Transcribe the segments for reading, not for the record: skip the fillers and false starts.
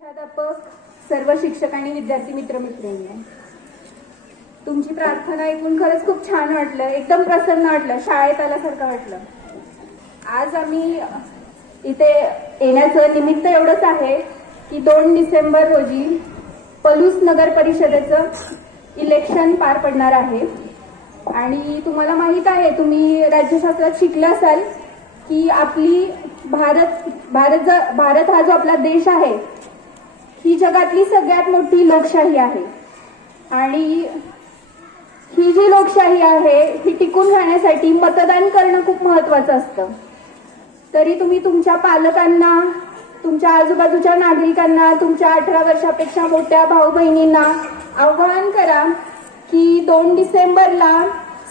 मुख्याध्यापक, सर्व शिक्षक आणि विद्यार्थी मित्रमैत्रिणी, तुमची प्रार्थना ऐकून खरंच खूप छान वाटलं. एकदम प्रसन्न वाटलं, शाळेत आल्यासारखं वाटलं. आज आम्ही इथे येण्याचं निमित्त एवढंच आहे की 2 डिसेंबर रोजी पलूस नगर परिषदेचं इलेक्शन पार पडणार आहे. आणि तुम्हाला माहित आहे, तुम्ही राज्यशास्त्रात शिकले असाल की आपली भारत हा जो आपला देश आहे, ही जगातली सगळ्यात मोठी लोकशाही आहे. आणि ही जी लोकशाही आहे ही टिकून राहण्यासाठी मतदान करणं खूप महत्वाचं असतं. तरी तुम्ही तुमच्या पालकांना, तुमच्या आजूबाजूच्या नागरिकांना, तुमच्या 18 वर्षापेक्षा मोठ्या भाऊ बहिणींना आवाहन करा की 2 डिसेंबरला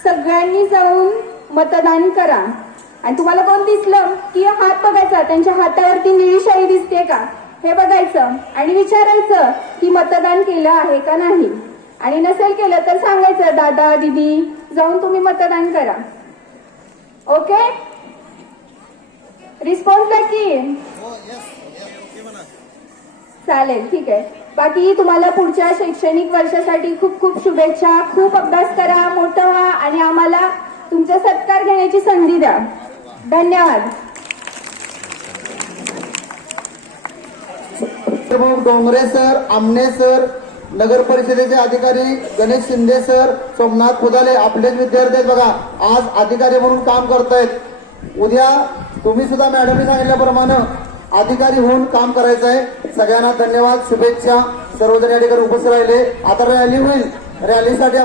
सगळ्यांनी जाऊन मतदान करा. आणि तुम्हाला कोण दिसलं की हात बघायचा, त्यांच्या हातावरती निळी शाई दिसते का हे बघायचं आणि विचारायचं की मतदान केलं आहे का नाही. आणि नसेल केलं तर सांगायचं, दादा दीदी जाऊन तुम्ही मतदान करा. ओके, रिस्पॉन्स द्या की. चालेल, ठीक आहे. बाकी तुम्हाला पुढच्या शैक्षणिक वर्षासाठी खूप खूप शुभेच्छा. खूप अभ्यास करा, मोठं व्हा आणि आम्हाला तुमचा सत्कार घेण्याची संधी द्या. धन्यवाद. डोंगरे सर, आमने सर, नगर परिषदेचे अधिकारी गणेश शिंदे सर, सोमनाथ खुदाले आपलेच विद्यार्थी आहेत बघा. आज अधिकारी म्हणून काम करतायत. उद्या तुम्ही सुद्धा मॅडमने सांगितल्याप्रमाणे अधिकारी होऊन काम करायचं आहे. सगळ्यांना धन्यवाद, शुभेच्छा. सर्वजण या ठिकाणी उपस्थित राहिले. आता रॅली होईल, रॅलीसाठी